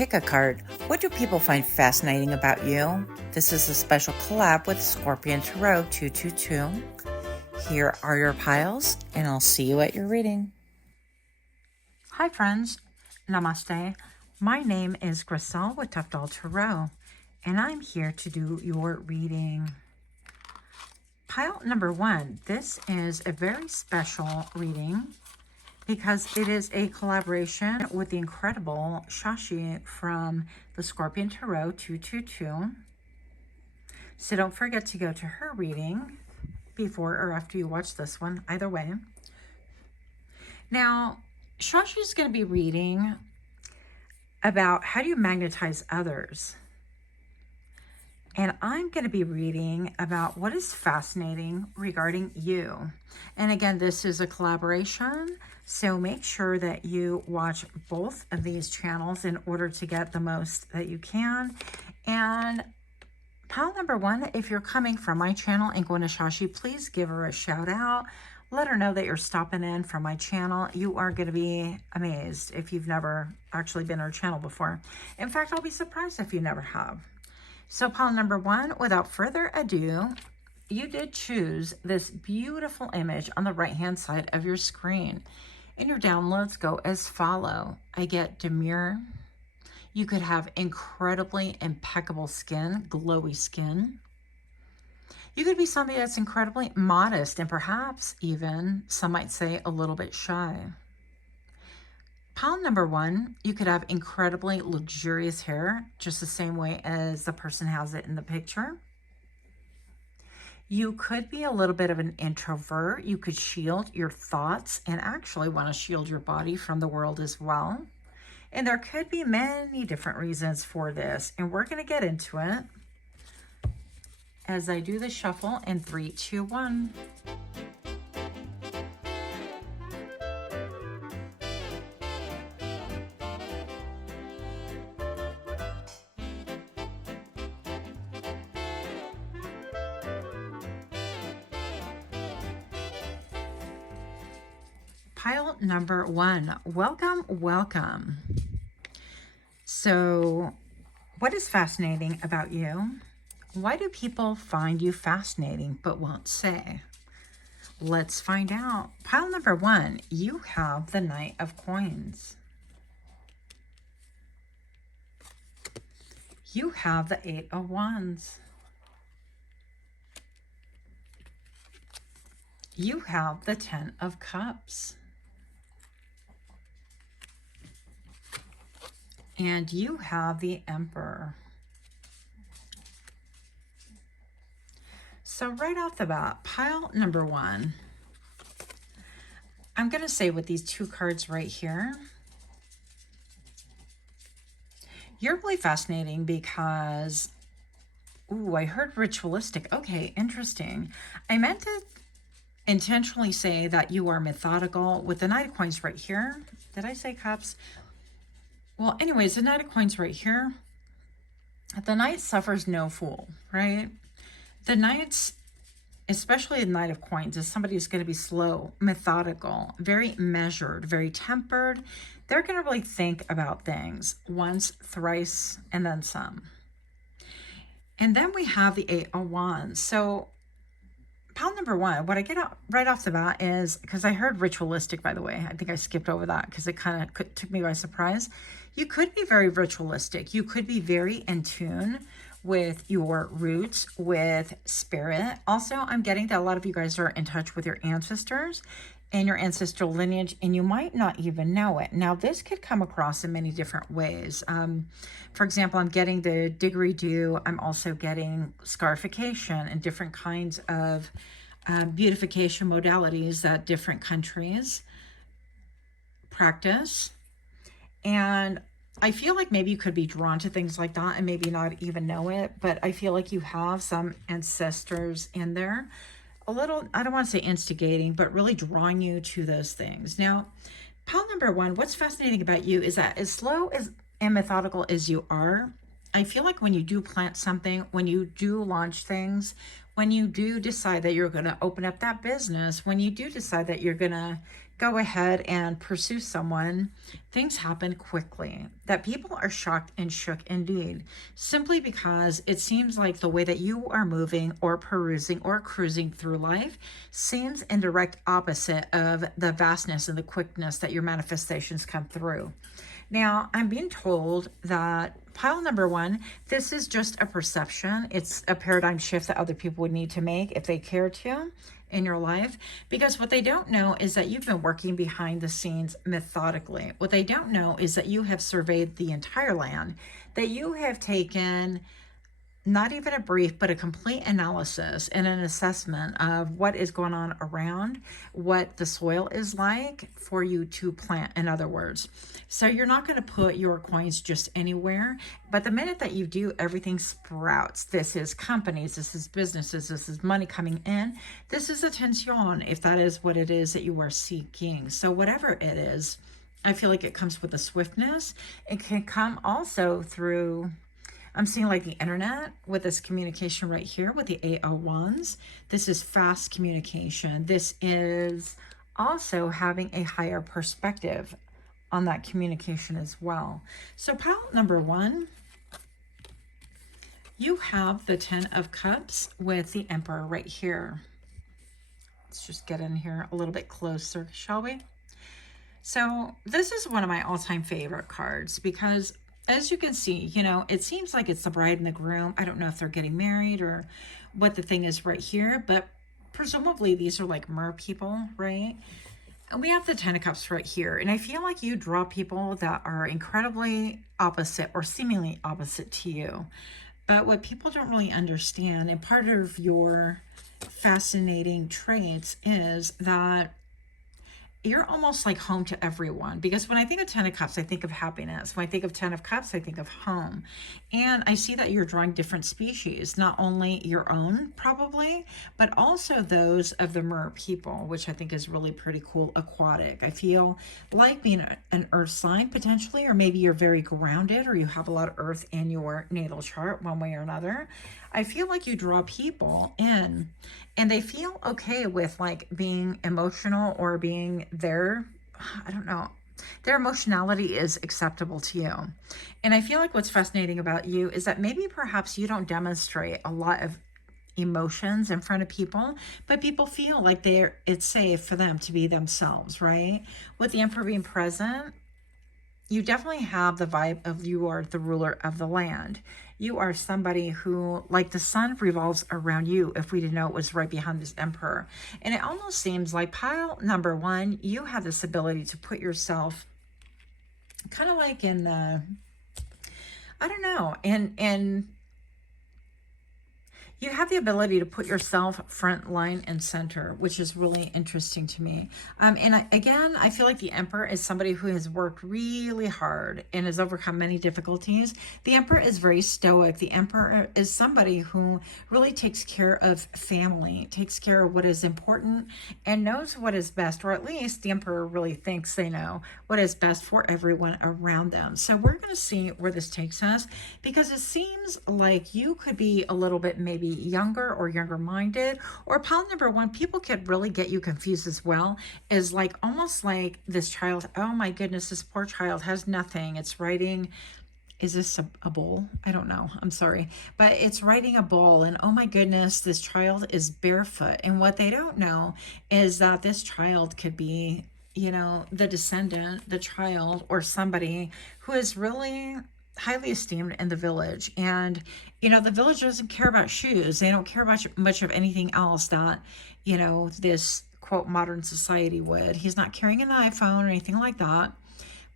Pickacard. What do people find fascinating about you? This is a special collab with Scorpion Tarot 222. Here are your piles, and I'll see you at your reading. Hi friends, namaste. My name is Grisel with Toughdolltarot, and I'm here to do your reading. Pile number 1. This is a very special reading because it is a collaboration with the incredible Shashi from the Scorpion Tarot 222. So don't forget to go to her reading before or after you watch this one, either way. Now, Shashi is going to be reading about how do you magnetize others. And I'm going to be reading about what is fascinating regarding you. And again, this is a collaboration, so make sure that you watch both of these channels in order to get the most that you can. And pile number 1, if you're coming from my channel and going to Shashi, please give her a shout out. Let her know that you're stopping in from my channel. You are going to be amazed if you've never actually been on her channel before. In fact, I'll be surprised if you never have. So pile number 1, without further ado, you did choose this beautiful image on the right-hand side of your screen. And your downloads go as follow. I get demure. You could have incredibly impeccable skin, glowy skin. You could be somebody that's incredibly modest and perhaps even, some might say, a little bit shy. Pile number 1, you could have incredibly luxurious hair, just the same way as the person has it in the picture. You could be a little bit of an introvert. You could shield your thoughts and actually want to shield your body from the world as well. And there could be many different reasons for this, and we're going to get into it as I do the shuffle in 3, 2, 1. Pile number 1, welcome, welcome. So, what is fascinating about you? Why do people find you fascinating but won't say? Let's find out. Pile number 1, you have the Knight of Coins. You have the 8 of Wands. You have the 10 of Cups. And you have the Emperor. So right off the bat, pile number 1, I'm going to say with these 2 cards right here, you're really fascinating because, ooh, I heard ritualistic. Okay, interesting. I meant to intentionally say that you are methodical with the Knight of Coins right here. Did I say Cups? Well, anyways, the Knight of Coins right here, the Knight suffers no fool, right? The Knights, especially the Knight of Coins, is somebody who's going to be slow, methodical, very measured, very tempered. They're going to really think about things once, thrice, and then some. And then we have the 8 of Wands. So pile number 1, what I get out right off the bat is, because I heard ritualistic, by the way. I think I skipped over that because it kind of took me by surprise. You could be very ritualistic. You could be very in tune with your roots, with spirit. Also, I'm getting that a lot of you guys are in touch with your ancestors and your ancestral lineage, and you might not even know it. Now, this could come across in many different ways. For example, I'm getting the didgeridoo. I'm also getting scarification and different kinds of beautification modalities that different countries practice. And I feel like maybe you could be drawn to things like that and maybe not even know it, but I feel like you have some ancestors in there. A little, I don't want to say instigating, but really drawing you to those things. Now, pile number 1, what's fascinating about you is that as slow as and methodical as you are, I feel like when you do plant something, when you do launch things, when you do decide that you're going to open up that business, when you do decide that you're going to go ahead and pursue someone, things happen quickly. That people are shocked and shook indeed, simply because it seems like the way that you are moving or perusing or cruising through life seems in direct opposite of the vastness and the quickness that your manifestations come through. Now, I'm being told that pile number one, this is just a perception. It's a paradigm shift that other people would need to make if they care to in your life, because what they don't know is that you've been working behind the scenes methodically. What they don't know is that you have surveyed the entire land, that you have taken not even a brief, but a complete analysis and an assessment of what is going on around, what the soil is like for you to plant, in other words. So you're not going to put your coins just anywhere, but the minute that you do, everything sprouts. This is companies, this is businesses, this is money coming in, this is attention, if that is what it is that you are seeking. So whatever it is, I feel like it comes with a swiftness. It can come also through, I'm seeing like the internet with this communication right here with the 8 of Wands. This is fast communication. This is also having a higher perspective on that communication as well. So pile number one, you have the 10 of Cups with the Emperor right here. Let's just get in here a little bit closer, shall we? So this is one of my all-time favorite cards because, as you can see, you know, it seems like it's the bride and the groom. I don't know if they're getting married or what the thing is right here, but presumably these are like mer people, right? And we have the 10 of Cups right here. And I feel like you draw people that are incredibly opposite or seemingly opposite to you. But what people don't really understand, and part of your fascinating traits, is that you're almost like home to everyone, because when I think of 10 of Cups, I think of happiness. When I think of 10 of Cups, I think of home. And I see that you're drawing different species, not only your own probably, but also those of the mer people, which I think is really pretty cool. Aquatic. I feel like being an earth sign potentially, or maybe you're very grounded or you have a lot of earth in your natal chart one way or another. I feel like you draw people in and they feel okay with like being emotional or being there. I don't know. Their emotionality is acceptable to you. And I feel like what's fascinating about you is that maybe perhaps you don't demonstrate a lot of emotions in front of people, but people feel like it's safe for them to be themselves, right? With the Emperor being present, you definitely have the vibe of you are the ruler of the land. You are somebody who, like the sun revolves around you, if we didn't know it was right behind this Emperor. And it almost seems like pile number one, you have this ability to put yourself kind of like in the, I don't know, and you have the ability to put yourself front line and center, which is really interesting to me. Again, I feel like the Emperor is somebody who has worked really hard and has overcome many difficulties. The Emperor is very stoic. The Emperor is somebody who really takes care of family, takes care of what is important, and knows what is best, or at least the Emperor really thinks they know what is best for everyone around them. So we're going to see where this takes us, because it seems like you could be a little bit maybe younger or younger minded, or pile number one, people could really get you confused as well, is like almost like this child, oh my goodness, this poor child has nothing. It's writing, is this a bowl? I don't know, I'm sorry, but it's writing a bowl, and oh my goodness, this child is barefoot. And what they don't know is that this child could be, you know, the descendant, the child, or somebody who is really highly esteemed in the village. And you know, the village doesn't care about shoes. They don't care about much of anything else that, you know, this quote modern society would. He's not carrying an iPhone or anything like that.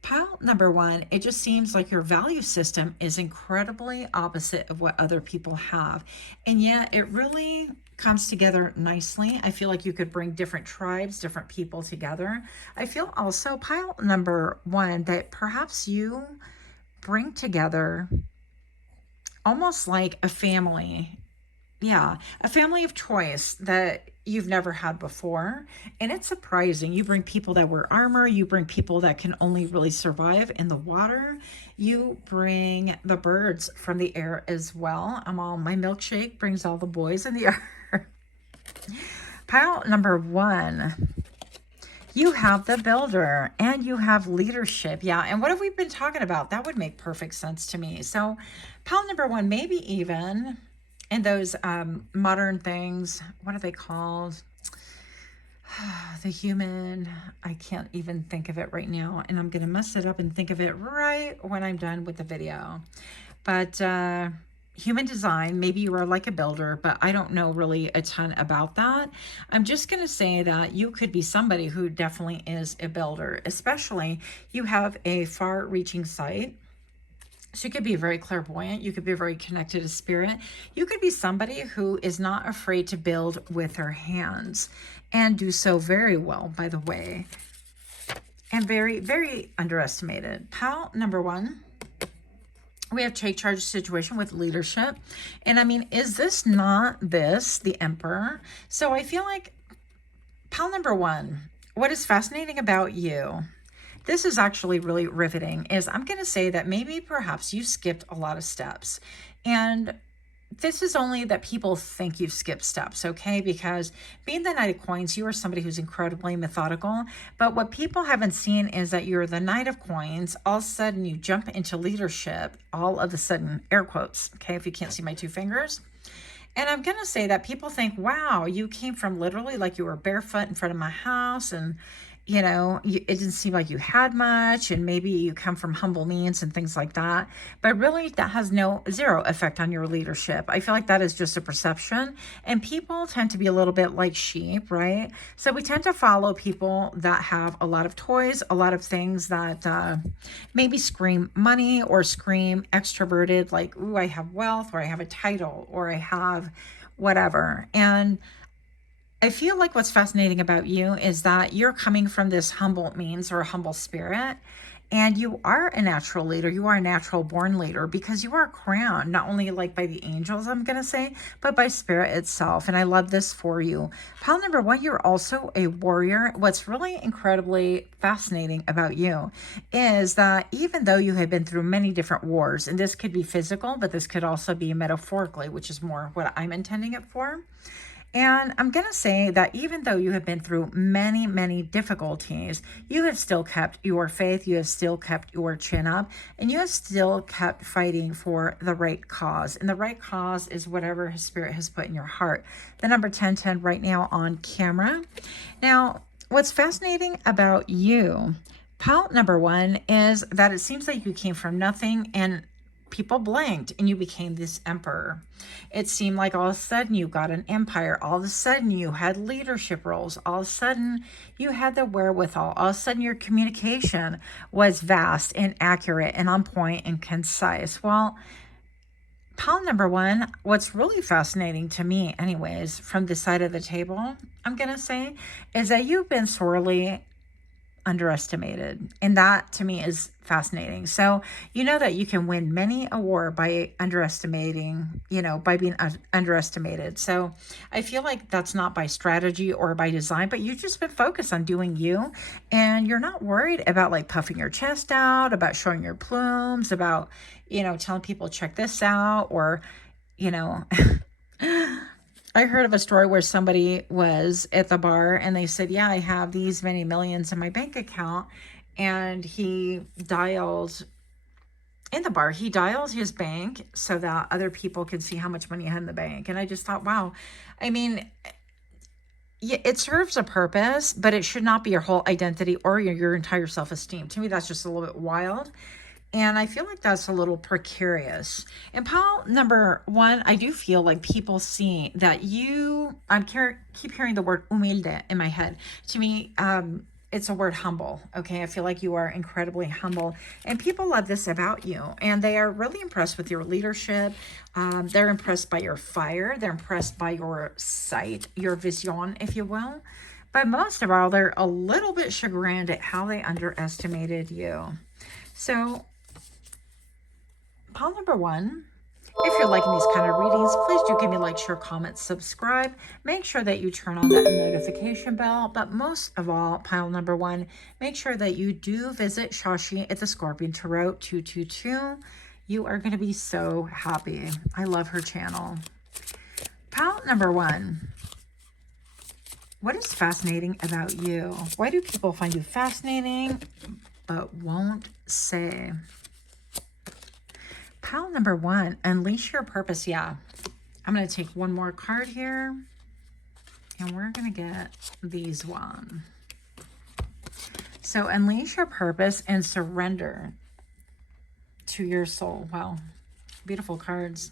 Pile number one, it just seems like your value system is incredibly opposite of what other people have, and yet it really comes together nicely. I feel like you could bring different tribes, different people together. I feel also, pile number one, that perhaps you bring together almost like a family. Yeah, a family of choice that you've never had before. And it's surprising. You bring people that wear armor. You bring people that can only really survive in the water. You bring the birds from the air as well. My milkshake brings all the boys in the air. Pile number one. You have the builder and you have leadership. Yeah. And what have we been talking about? That would make perfect sense to me. So pile number one, maybe even in those modern things, what are they called? The human, I can't even think of it right now. And I'm going to mess it up and think of it right when I'm done with the video. But human design, maybe you are like a builder, but I don't know really a ton about that. I'm just going to say that you could be somebody who definitely is a builder, especially you have a far-reaching sight. So you could be very clairvoyant. You could be very connected to spirit. You could be somebody who is not afraid to build with their hands and do so very well, by the way. And very, very underestimated. Pile number one. We have take charge situation with leadership. And I mean, is this not this, the Emperor? So I feel like pile number one, what is fascinating about you, this is actually really riveting, is I'm going to say that maybe perhaps you skipped a lot of steps. And this is only that people think you've skipped steps, okay? Because being the Knight of Coins, you are somebody who's incredibly methodical. But what people haven't seen is that you're the Knight of Coins. All of a sudden, you jump into leadership. All of a sudden, air quotes, okay? If you can't see my two fingers. And I'm going to say that people think, wow, you came from literally like you were barefoot in front of my house and you know, it didn't seem like you had much, and maybe you come from humble means and things like that. But really, that has zero effect on your leadership. I feel like that is just a perception. And people tend to be a little bit like sheep, right? So we tend to follow people that have a lot of toys, a lot of things that maybe scream money or scream extroverted, like, ooh, I have wealth, or I have a title, or I have whatever. And I feel like what's fascinating about you is that you're coming from this humble means or a humble spirit, and you are a natural leader. You are a natural born leader because you are crowned, not only like by the angels, I'm going to say, but by spirit itself. And I love this for you. Pile number one, you're also a warrior. What's really incredibly fascinating about you is that even though you have been through many different wars, and this could be physical, but this could also be metaphorically, which is more what I'm intending it for. And I'm going to say that even though you have been through many, many difficulties, you have still kept your faith, you have still kept your chin up, and you have still kept fighting for the right cause. And the right cause is whatever His Spirit has put in your heart. The number 1010 right now on camera. Now, what's fascinating about you, pile number one, is that it seems like you came from nothing and people blinked and you became this emperor. It seemed like all of a sudden you got an empire. All of a sudden you had leadership roles. All of a sudden you had the wherewithal. All of a sudden your communication was vast and accurate and on point and concise. Well, pile number one, what's really fascinating to me anyways, from this side of the table, I'm going to say, is that you've been sorely underestimated, and that to me is fascinating. So you know that you can win many a war by underestimating, by being underestimated. So I feel like that's not by strategy or by design, but you've just been focused on doing you, and you're not worried about like puffing your chest out, about showing your plumes, about telling people check this out, or I heard of a story where somebody was at the bar and they said, yeah, I have these many millions in my bank account. And he dialed in the bar, he dialed his bank so that other people could see how much money he had in the bank. And I just thought, wow, I mean, yeah, it serves a purpose, but it should not be your whole identity or your entire self-esteem. To me, that's just a little bit wild. And I feel like that's a little precarious. And pile number one, I do feel like people see that keep hearing the word humilde in my head. To me, it's a word humble. Okay. I feel like you are incredibly humble, and people love this about you, and they are really impressed with your leadership. They're impressed by your fire. They're impressed by your sight, your vision, if you will. But most of all, they're a little bit chagrined at how they underestimated you. So, pile number one, if you're liking these kind of readings, please do give me a like, share, comment, subscribe. Make sure that you turn on that notification bell. But most of all, pile number one, make sure that you do visit Shashi at the Scorpion Tarot 222. You are going to be so happy. I love her channel. Pile number one. What is fascinating about you? Why do people find you fascinating but won't say? Pile number 1, unleash your purpose. Yeah, I'm going to take one more card here, and we're going to get these one. So unleash your purpose and surrender to your soul. Wow, beautiful cards.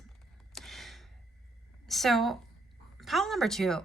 So pile number 2,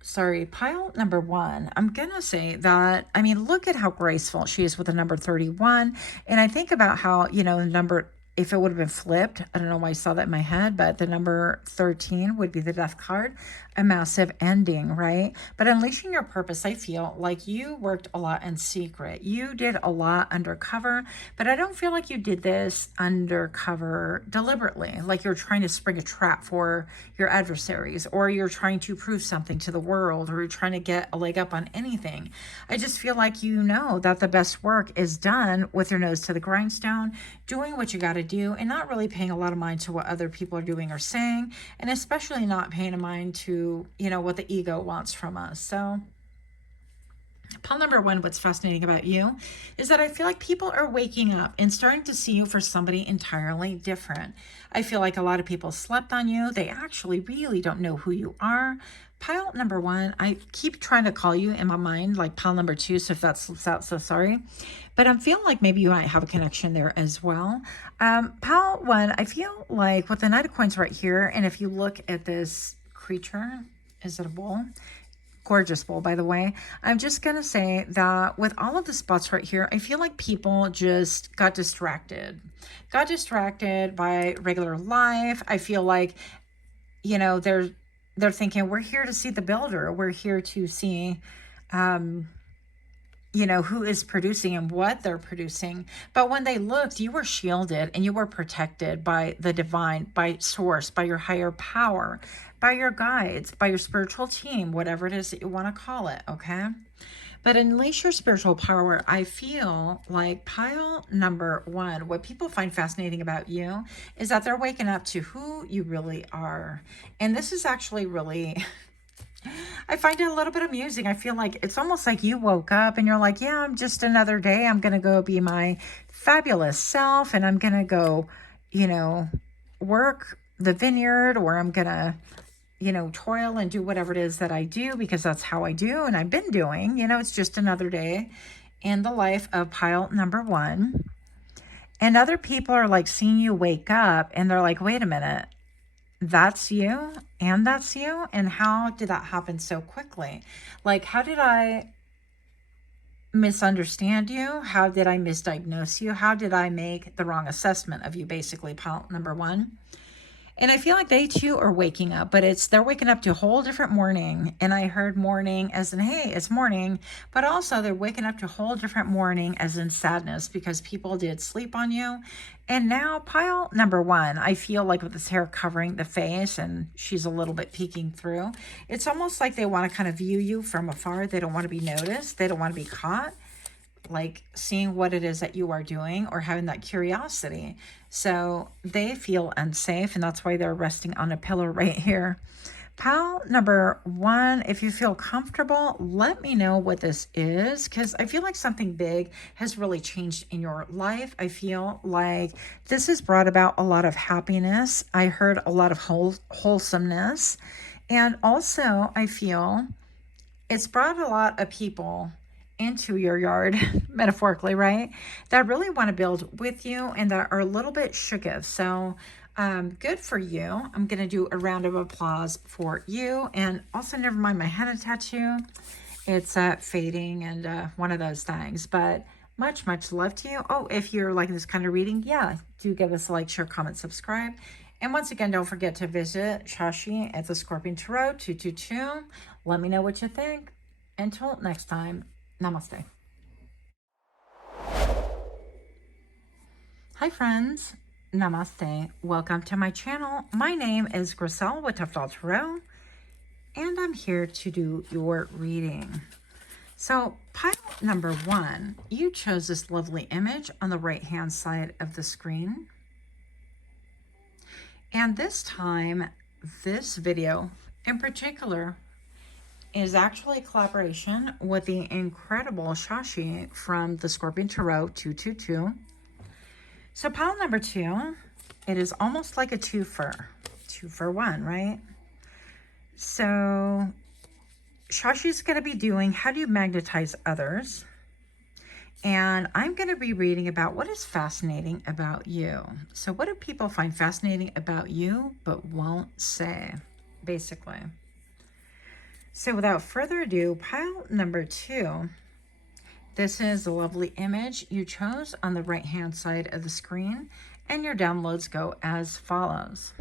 sorry, pile number 1, I'm going to say that, I mean, look at how graceful she is with the number 31. And I think about how, you know, the number, if it would have been flipped, I don't know why I saw that in my head, but the number 13 would be the death card, a massive ending, right? But unleashing your purpose, I feel like you worked a lot in secret. You did a lot undercover, but I don't feel like you did this undercover deliberately, like you're trying to spring a trap for your adversaries, or you're trying to prove something to the world, or you're trying to get a leg up on anything. I just feel like you know that the best work is done with your nose to the grindstone, doing what you got to do, and not really paying a lot of mind to what other people are doing or saying, and especially not paying a mind to, you know, what the ego wants from us. So pile number 1, what's fascinating about you is that I feel like people are waking up and starting to see you for somebody entirely different. I feel like a lot of people slept on you. They actually really don't know who you are. Pile number 1, I keep trying to call you in my mind like pile number 2, so if that slips out, so sorry. But I'm feeling like maybe you might have a connection there as well. Pile 1, I feel like with the Knight of Coins right here, and if you look at this creature, is it a bull? Gorgeous bull, by the way. I'm just going to say that with all of the spots right here, I feel like people just got distracted by regular life. I feel like, you know, they're thinking, we're here to see the builder. We're here to see, you know, who is producing and what they're producing. But when they looked, you were shielded and you were protected by the divine, by source, by your higher power, by your guides, by your spiritual team, whatever it is that you want to call it, okay? But unleash your spiritual power. I feel like pile number 1, what people find fascinating about you is that they're waking up to who you really are. And this is actually really... I find it a little bit amusing. I feel like it's almost like you woke up and you're like, yeah, I'm just another day. I'm going to go be my fabulous self, and I'm going to go, you know, work the vineyard, or I'm going to, you know, toil and do whatever it is that I do, because that's how I do. And I've been doing, you know, it's just another day in the life of pile number 1. And other people are like seeing you wake up and they're like, wait a minute. That's you, and that's you, and how did that happen so quickly? Like, how did I misunderstand you? How did I misdiagnose you? How did I make the wrong assessment of you, basically, pile number 1? And I feel like they too are waking up, but they're waking up to a whole different morning. And I heard morning as in, hey, it's morning, but also they're waking up to a whole different morning as in sadness, because people did sleep on you. And now pile number 1, I feel like with this hair covering the face and she's a little bit peeking through, it's almost like they want to kind of view you from afar. They don't want to be noticed. They don't want to be caught, like seeing what it is that you are doing or having that curiosity. So they feel unsafe, and that's why they're resting on a pillow right here. Pile number 1, if you feel comfortable, let me know what this is, because I feel like something big has really changed in your life. I feel like this has brought about a lot of happiness. I heard a lot of wholesomeness. And also I feel it's brought a lot of people into your yard, metaphorically, right, that really want to build with you and that are a little bit shooketh. So good for you. I'm going to do a round of applause for you. And also, never mind my henna tattoo. It's fading and one of those things. But much, much love to you. Oh, if you're liking this kind of reading, yeah, do give us a like, share, comment, subscribe. And once again, don't forget to visit Shashi at the Scorpion Tarot 222. Let me know what you think. Until next time, namaste. Hi, friends. Namaste. Welcome to my channel. My name is Griselle with Toughdolltarot, and I'm here to do your reading. So, pile number 1, you chose this lovely image on the right-hand side of the screen. And this time, this video in particular is actually a collaboration with the incredible Shashi from the Scorpion Tarot 222. So pile number 2, it is almost like a two for one, right? So Shashi's going to be doing how do you magnetize others? And I'm going to be reading about what is fascinating about you. So what do people find fascinating about you but won't say, basically? So without further ado, pile number 2. This is a lovely image you chose on the right-hand side of the screen, and your downloads go as follows.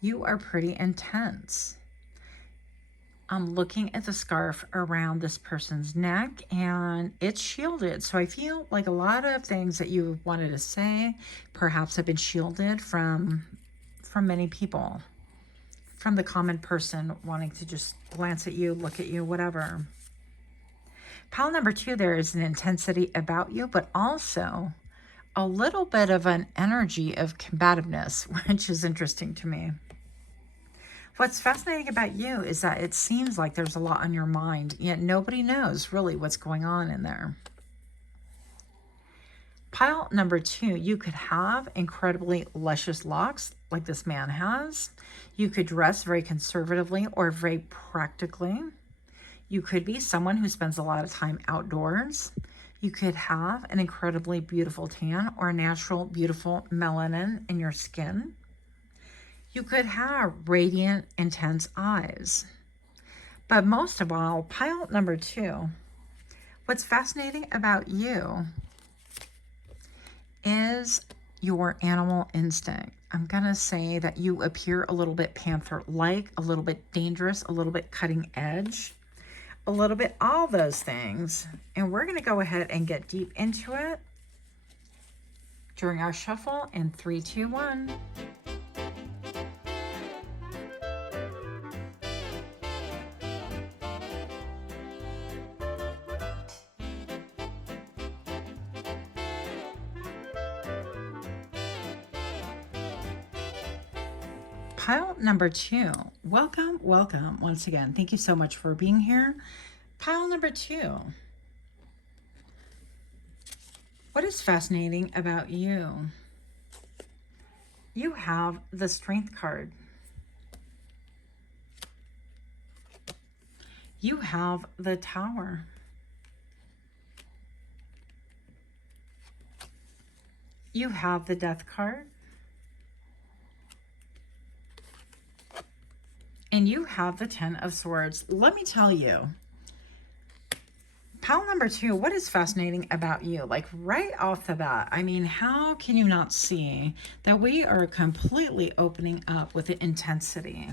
You are pretty intense. I'm looking at the scarf around this person's neck, and it's shielded. So I feel like a lot of things that you wanted to say perhaps have been shielded from many people, from the common person wanting to just glance at you, look at you, whatever. Pile number 2, there is an intensity about you, but also a little bit of an energy of combativeness, which is interesting to me. What's fascinating about you is that it seems like there's a lot on your mind, yet nobody knows really what's going on in there. Pile number 2, you could have incredibly luscious locks like this man has. You could dress very conservatively or very practically. You could be someone who spends a lot of time outdoors. You could have an incredibly beautiful tan or a natural, beautiful melanin in your skin. You could have radiant, intense eyes. But most of all, pile number 2, what's fascinating about you is your animal instinct. I'm going to say that you appear a little bit panther-like, a little bit dangerous, a little bit cutting edge, a little bit all those things. And we're going to go ahead and get deep into it during our shuffle in 3, 2, 1. Pile number 2, welcome once again. Thank you so much for being here. Pile number 2, what is fascinating about you? You have the Strength card. You have the Tower. You have the Death card. And you have the 10 of Swords. Let me tell you, pile number 2, what is fascinating about you? Like right off the bat, I mean, how can you not see that we are completely opening up with the intensity?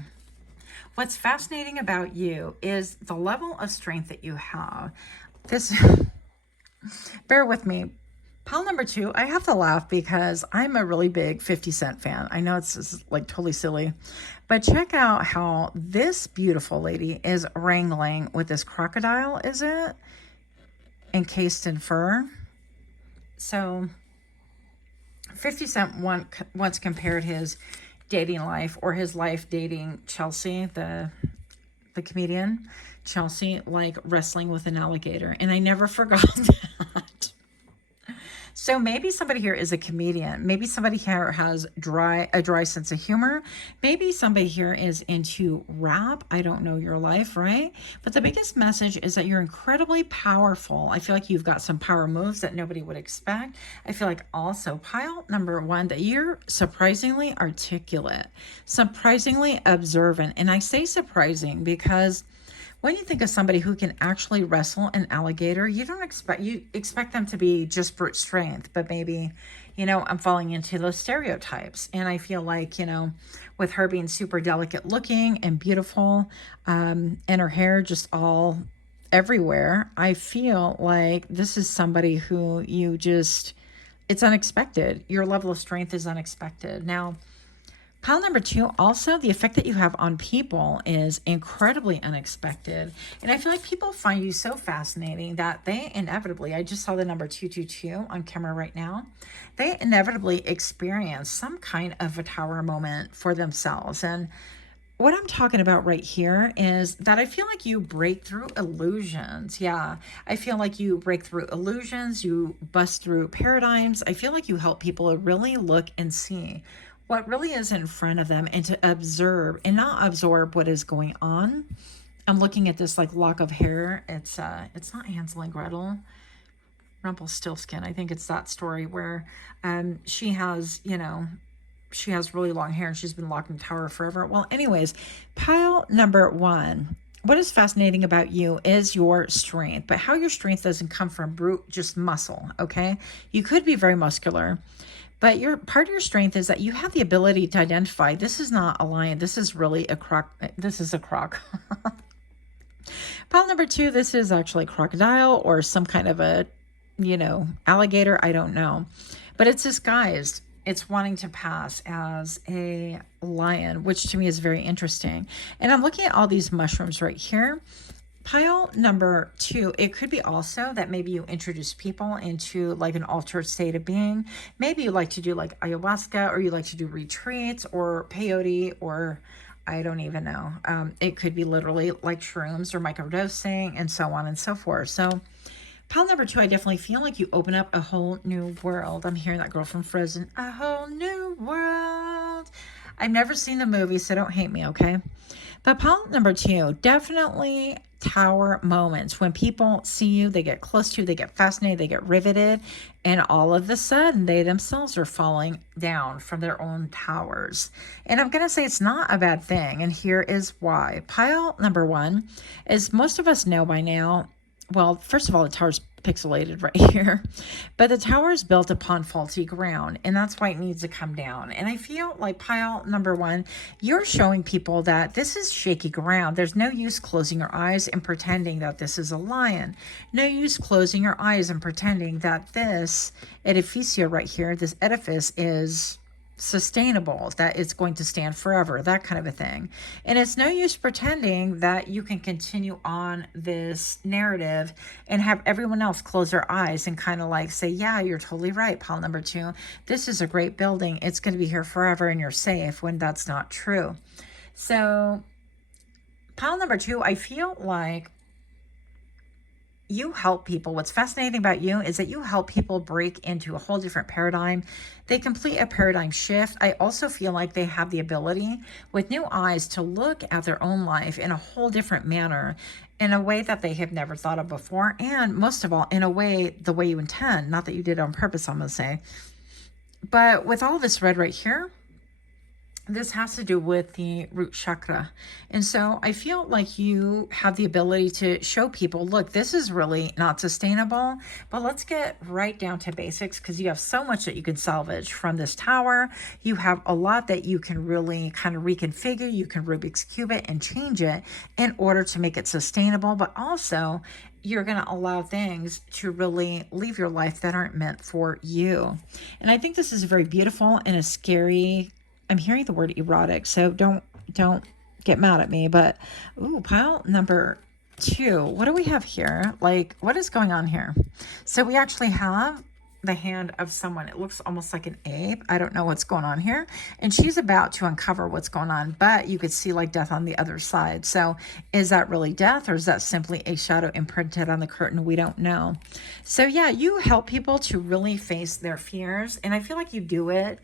What's fascinating about you is the level of strength that you have. This, bear with me. Pile number 2, I have to laugh because I'm a really big 50 Cent fan. I know it's like totally silly, but check out how this beautiful lady is wrangling with this crocodile, is it? Encased in fur. So 50 Cent once compared his dating life, or his life dating Chelsea, the comedian, Chelsea, like wrestling with an alligator. And I never forgot that. So maybe somebody here is a comedian. Maybe somebody here has a dry sense of humor. Maybe somebody here is into rap. I don't know your life, right? But the biggest message is that you're incredibly powerful. I feel like you've got some power moves that nobody would expect. I feel like also pile number 1, that you're surprisingly articulate, surprisingly observant. And I say surprising because when you think of somebody who can actually wrestle an alligator, you expect them to be just brute strength, but maybe, I'm falling into those stereotypes. And I feel like, with her being super delicate looking and beautiful, and her hair just all everywhere, I feel like this is somebody who it's unexpected. Your level of strength is unexpected. Now, pile number 2, also the effect that you have on people is incredibly unexpected. And I feel like people find you so fascinating that they inevitably, I just saw the number 222 on camera right now, they inevitably experience some kind of a tower moment for themselves. And what I'm talking about right here is that I feel like you break through illusions. Yeah, I feel like you break through illusions, you bust through paradigms. I feel like you help people really look and see what really is in front of them and to observe and not absorb what is going on. I'm looking at this like lock of hair. It's not Hansel and Gretel. Rumpelstiltskin. I think it's that story where she has, she has really long hair and she's been locked in the tower forever. Well, anyways, pile number one. What is fascinating about you is your strength, but how your strength doesn't come from brute, just muscle, okay? You could be very muscular, but your part of your strength is that you have the ability to identify this is not a lion, this is really a croc. This is a croc. Pile number two, this is actually a crocodile or some kind of a, alligator. I don't know. But it's disguised. It's wanting to pass as a lion, which to me is very interesting. And I'm looking at all these mushrooms right here. Pile number two, it could be also that maybe you introduce people into like an altered state of being. Maybe you like to do like ayahuasca, or you like to do retreats or peyote, or I don't even know. It could be literally like shrooms or microdosing and so on and so forth. So pile number two, I definitely feel like you open up a whole new world. I'm hearing that girl from Frozen. A whole new world. I've never seen the movie, so don't hate me, okay? But pile number two, definitely tower moments. When people see you, they get close to you, they get fascinated, they get riveted, and all of a sudden they themselves are falling down from their own towers. And I'm going to say it's not a bad thing, and here is why. Pile number one, as most of us know by now, well, first of all, the tower's pixelated right here, but the tower is built upon faulty ground, and that's why it needs to come down. And I feel like pile number one, you're showing people that this is shaky ground. There's no use closing your eyes and pretending that this is a lion. No use closing your eyes and pretending that this edificio right here, this edifice, is sustainable, that it's going to stand forever, that kind of a thing. And it's no use pretending that you can continue on this narrative and have everyone else close their eyes and kind of like say, yeah, you're totally right, pile number two, this is a great building, it's going to be here forever and you're safe, when that's not true. So pile number two, I feel like you help people. What's fascinating about you is that you help people break into a whole different paradigm. They complete a paradigm shift. I also feel like they have the ability with new eyes to look at their own life in a whole different manner, in a way that they have never thought of before. And most of all, in a way, the way you intend, not that you did it on purpose, I'm going to say. But with all this red right here, this has to do with the root chakra. And so I feel like you have the ability to show people, look, this is really not sustainable, but let's get right down to basics, because you have so much that you can salvage from this tower. You have a lot that you can really kind of reconfigure. You can Rubik's Cube it and change it in order to make it sustainable, but also you're going to allow things to really leave your life that aren't meant for you. And I think this is very beautiful and a scary, I'm hearing the word erotic, so don't get mad at me, but ooh, pile number two, what do we have here? Like, what is going on here? So we actually have the hand of someone. It looks almost like an ape. I don't know what's going on here. And she's about to uncover what's going on, but you could see like death on the other side. So is that really death, or is that simply a shadow imprinted on the curtain? We don't know. So yeah, you help people to really face their fears. And I feel like you do it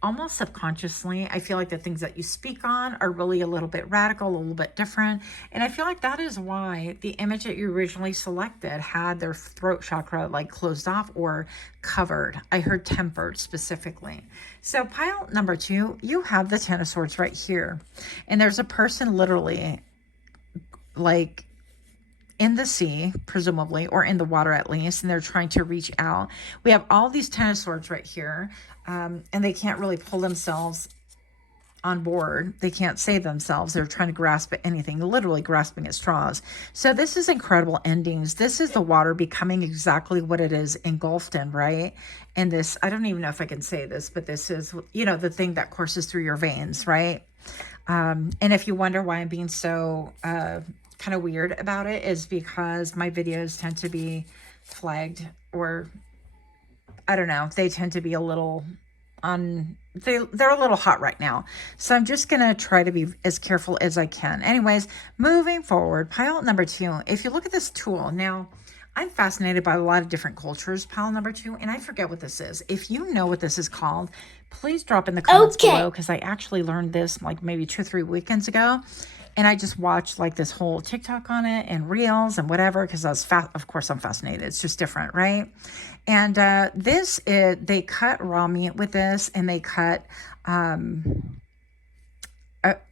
almost subconsciously. I feel like the things that you speak on are really a little bit radical, a little bit different. And I feel like that is why the image that you originally selected had their throat chakra like closed off or covered. I heard tempered specifically. So pile number two, you have the Ten of Swords right here. And there's a person literally like in the sea, presumably, or in the water at least, and they're trying to reach out. We have all these Ten of Swords right here, and they can't really pull themselves on board. They can't save themselves. They're trying to grasp at anything, literally grasping at straws. So this is incredible endings. This is the water becoming exactly what it is engulfed in, right? And this, I don't even know if I can say this, but this is, the thing that courses through your veins, right? And if you wonder why I'm being so kind of weird about it, is because my videos tend to be flagged, or I don't know, they tend to be a little they're a little hot right now. So I'm just going to try to be as careful as I can. Anyways, moving forward, pile number 2. If you look at this tool, now I'm fascinated by a lot of different cultures, pile number 2, and I forget what this is. If you know what this is called, please drop in the comments below, because I actually learned this like maybe 2 or 3 weekends ago. And I just watched like this whole TikTok on it and reels and whatever, because I was of course I'm fascinated. It's just different, right? And they cut raw meat with this, and they cut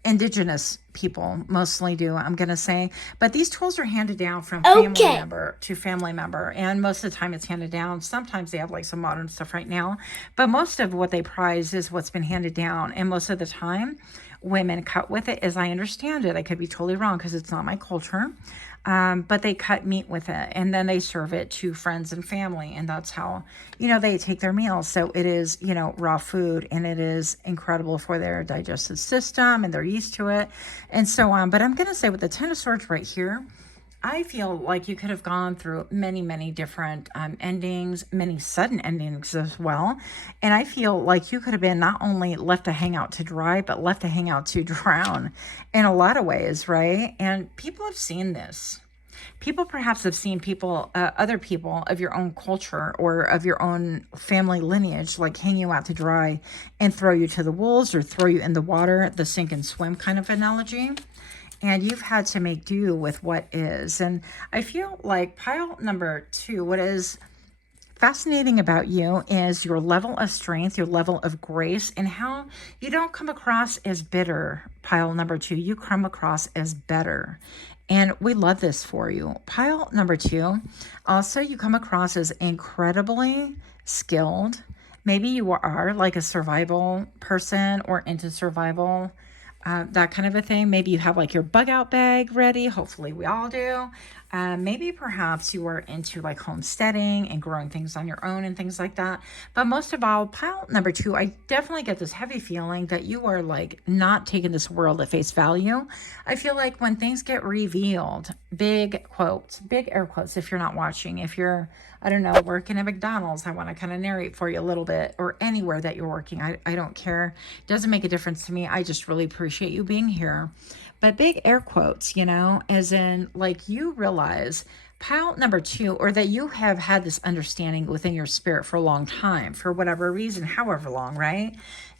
indigenous people mostly do, I'm going to say. But these tools are handed down from family member to family member. And most of the time it's handed down. Sometimes they have like some modern stuff right now. But most of what they prize is what's been handed down. And most of the time, women cut with it, as I understand it. I could be totally wrong because it's not my culture. But they cut meat with it, and then they serve it to friends and family. And that's how, they take their meals. So it is, raw food, and it is incredible for their digestive system, and they're used to it and so on. But I'm going to say with the Ten of Swords right here, I feel like you could have gone through many, many different endings, many sudden endings as well. And I feel like you could have been not only left to hang out to dry, but left to hang out to drown in a lot of ways, right? And people have seen this. People perhaps have seen other people of your own culture or of your own family lineage, like hang you out to dry and throw you to the wolves or throw you in the water, the sink and swim kind of analogy. And you've had to make do with what is. And I feel like pile number 2, what is fascinating about you is your level of strength, your level of grace, and how you don't come across as bitter, pile number 2. You come across as better. And we love this for you. Pile number 2, also you come across as incredibly skilled. Maybe you are like a survival person or into survival, that kind of a thing. Maybe you have like your bug out bag ready. Hopefully we all do. Maybe perhaps you are into like homesteading and growing things on your own and things like that. But most of all, pile number 2, I definitely get this heavy feeling that you are like not taking this world at face value. I feel like when things get revealed, big quotes, big air quotes, if you're not watching, if you're, I don't know, working at McDonald's, I want to kind of narrate for you a little bit, or anywhere that you're working. I don't care. It doesn't make a difference to me. I just really appreciate you being here. But big air quotes, as in like you realize pile number 2, or that you have had this understanding within your spirit for a long time, for whatever reason, however long, right?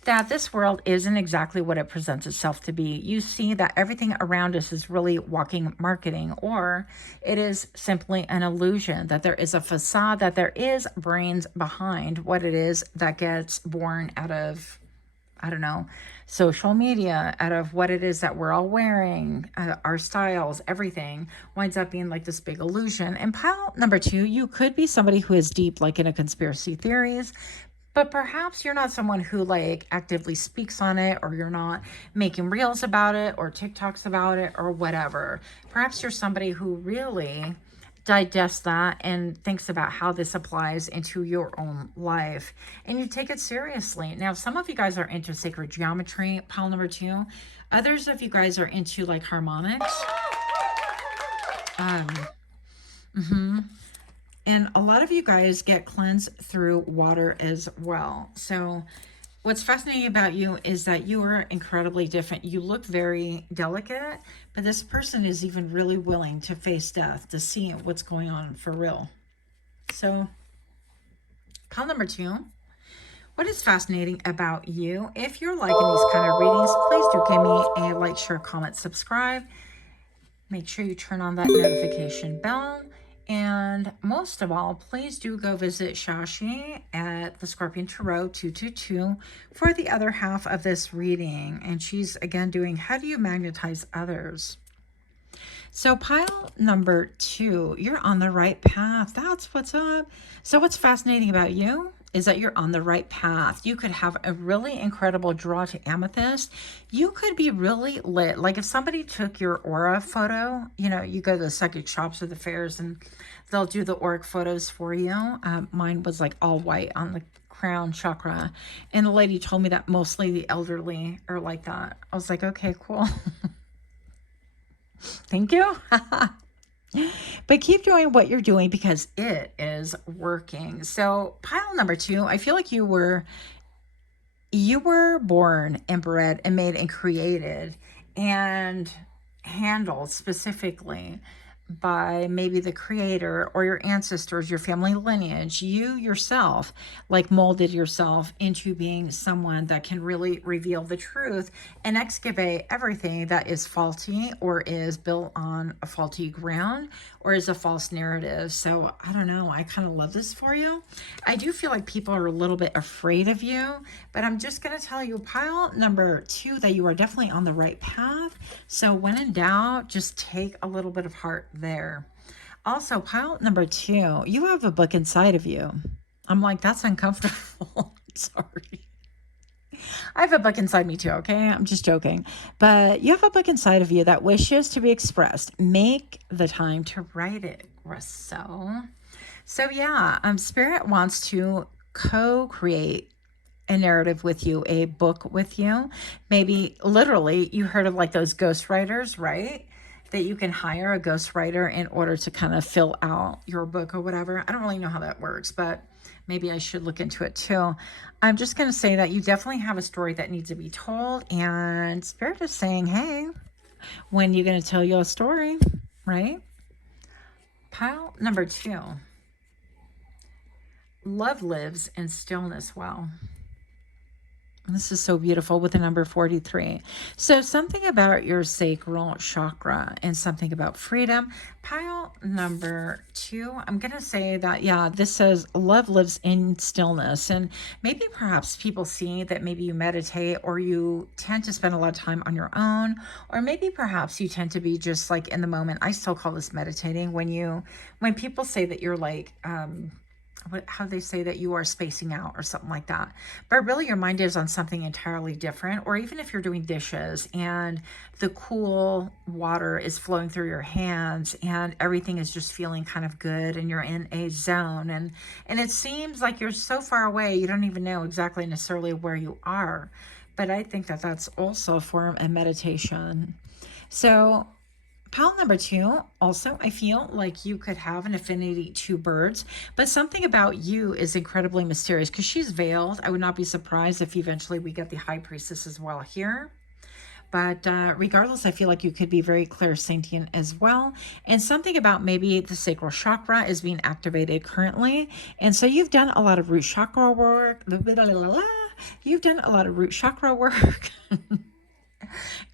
That this world isn't exactly what it presents itself to be. You see that everything around us is really walking marketing, or it is simply an illusion, that there is a facade, that there is brains behind what it is that gets born out of, I don't know, social media, out of what it is that we're all wearing, our styles, everything winds up being like this big illusion. And pile number 2, you could be somebody who is deep like in a conspiracy theories, but perhaps you're not someone who like actively speaks on it, or you're not making reels about it or TikToks about it or whatever. Perhaps you're somebody who really digest that and thinks about how this applies into your own life, and you take it seriously. Now, some of you guys are into sacred geometry, pile number 2. Others of you guys are into like harmonics. And a lot of you guys get cleansed through water as well. So what's fascinating about you is that you are incredibly different. You look very delicate, but this person is even really willing to face death to see what's going on for real. So, pile number 2, what is fascinating about you? If you're liking these kind of readings, please do give me a like, share, comment, subscribe. Make sure you turn on that notification bell. And most of all, please do go visit Shashi at the Scorpion Tarot 222 for the other half of this reading. And she's again doing, how do you magnetize others? So pile number 2, you're on the right path. That's what's up. So what's fascinating about you is that you're on the right path. You could have a really incredible draw to amethyst. You could be really lit. Like if somebody took your aura photo, you go to the psychic shops or the fairs and they'll do the auric photos for you. Mine was like all white on the crown chakra. And the lady told me that mostly the elderly are like that. I was like, okay, cool. Thank you. But keep doing what you're doing because it is working. So pile number 2, I feel like you were you were born and bred and made and created and handled specifically by maybe the creator or your ancestors, your family lineage. You yourself like molded yourself into being someone that can really reveal the truth and excavate everything that is faulty or is built on a faulty ground or is a false narrative. So I don't know, I kind of love this for you. I do feel like people are a little bit afraid of you, but I'm just going to tell you, pile number 2, that you are definitely on the right path. So when in doubt, just take a little bit of heart there. Also, pile number 2, you have a book inside of you. I'm like, that's uncomfortable. Sorry. I have a book inside me too, okay? I'm just joking. But you have a book inside of you that wishes to be expressed. Make the time to write it, So yeah, Spirit wants to co-create a narrative with you, a book with you. Maybe literally you heard of like those ghostwriters, right? That you can hire a ghostwriter in order to kind of fill out your book or whatever. I don't really know how that works, but maybe I should look into it too. I'm just going to say that you definitely have a story that needs to be told, and Spirit is saying, hey, when you're going to tell your story, right? Pile number 2. Love lives in stillness well. This is so beautiful with the number 43. So something about your sacral chakra and something about freedom. Pile number 2, I'm going to say that, yeah, this says love lives in stillness. And maybe perhaps people see that maybe you meditate or you tend to spend a lot of time on your own, or maybe perhaps you tend to be just like in the moment. I still call this meditating. When people say that you're like, how they say that you are spacing out or something like that, but really your mind is on something entirely different. Or even if you're doing dishes and the cool water is flowing through your hands and everything is just feeling kind of good and you're in a zone, and it seems like you're so far away you don't even know exactly necessarily where you are. But I think that that's also a form of meditation. So pile number 2, also, I feel like you could have an affinity to birds, but something about you is incredibly mysterious because she's veiled. I would not be surprised if eventually we get the High Priestess as well here. But regardless, I feel like you could be very clairsentient as well. And something about maybe the sacral chakra is being activated currently. And so you've done a lot of root chakra work. You've done a lot of root chakra work.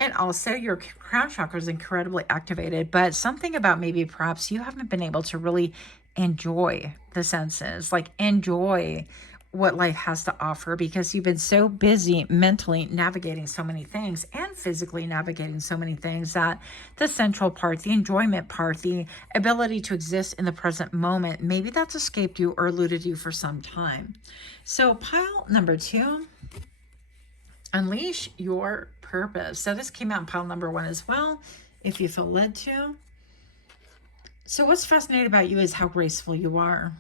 And also your crown chakra is incredibly activated, but something about maybe perhaps you haven't been able to really enjoy the senses, like enjoy what life has to offer, because you've been so busy mentally navigating so many things and physically navigating so many things that the central part, the enjoyment part, the ability to exist in the present moment, maybe that's escaped you or eluded you for some time. So pile number 2, unleash your purpose. So this came out in pile number 1 as well, if you feel led to. So what's fascinating about you is how graceful you are.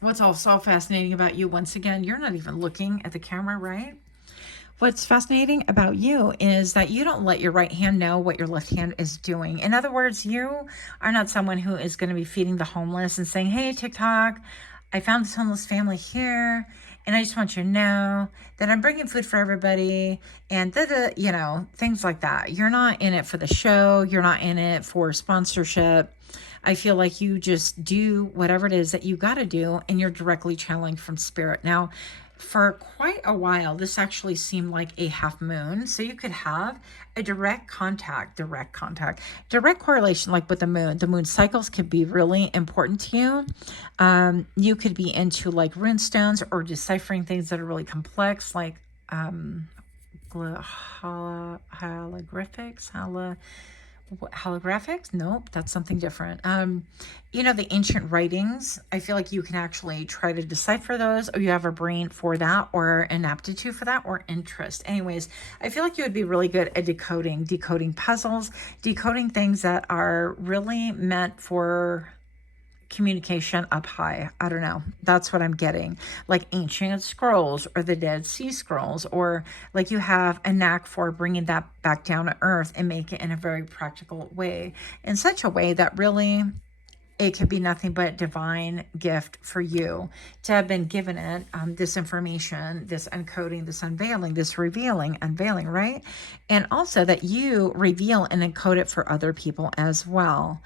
What's also fascinating about you, once again, you're not even looking at the camera, right? What's fascinating about you is that you don't let your right hand know what your left hand is doing. In other words, you are not someone who is going to be feeding the homeless and saying, hey, TikTok, I found this homeless family here, and I just want you to know that I'm bringing food for everybody, and things like that. You're not in it for the show. You're not in it for sponsorship. I feel like you just do whatever it is that you got to do, and you're directly channeling from spirit. Now, for quite a while, this actually seemed like a half moon. So you could have a direct correlation, like with the moon. The moon cycles could be really important to you. You could be into like rune stones or deciphering things that are really complex, like holographics. Nope, that's something different. The ancient writings, I feel like you can actually try to decipher those, or you have a brain for that, or an aptitude for that, or interest. Anyways, I feel like you would be really good at decoding puzzles, decoding things that are really meant for communication up high. I don't know. That's what I'm getting. Like ancient scrolls or the Dead Sea Scrolls, or like you have a knack for bringing that back down to earth and make it in a very practical way, in such a way that really it could be nothing but divine gift for you to have been given it, this information, this uncoding, this unveiling, this unveiling, right? And also that you reveal and encode it for other people as well.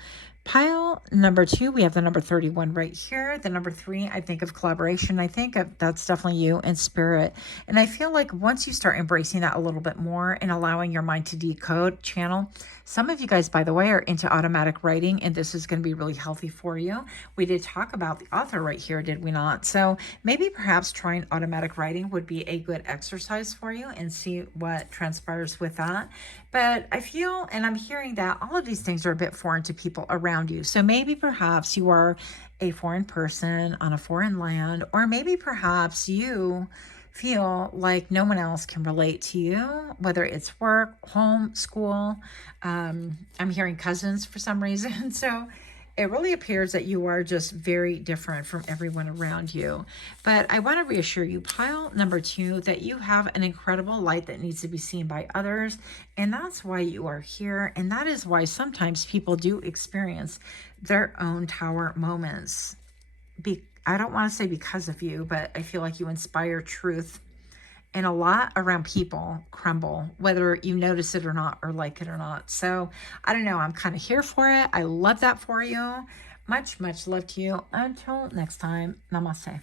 Pile number 2, we have the number 31 right here. The number 3, I think of collaboration. I think that's definitely you in spirit. And I feel like once you start embracing that a little bit more and allowing your mind to decode channel, some of you guys, by the way, are into automatic writing, and this is going to be really healthy for you. We did talk about the author right here, did we not? So maybe perhaps trying automatic writing would be a good exercise for you and see what transpires with that. But I feel, and I'm hearing that all of these things are a bit foreign to people around you. So maybe perhaps you are a foreign person on a foreign land, or maybe perhaps you feel like no one else can relate to you, whether it's work, home, school. I'm hearing cousins for some reason. So it really appears that you are just very different from everyone around you. But I want to reassure you, pile number 2, that you have an incredible light that needs to be seen by others. And that's why you are here. And that is why sometimes people do experience their own tower moments. I don't want to say because of you, but I feel like you inspire truth, and a lot around people crumble, whether you notice it or not, or like it or not. So I don't know, I'm kind of here for it. I love that for you. Much, much love to you. Until next time, namaste.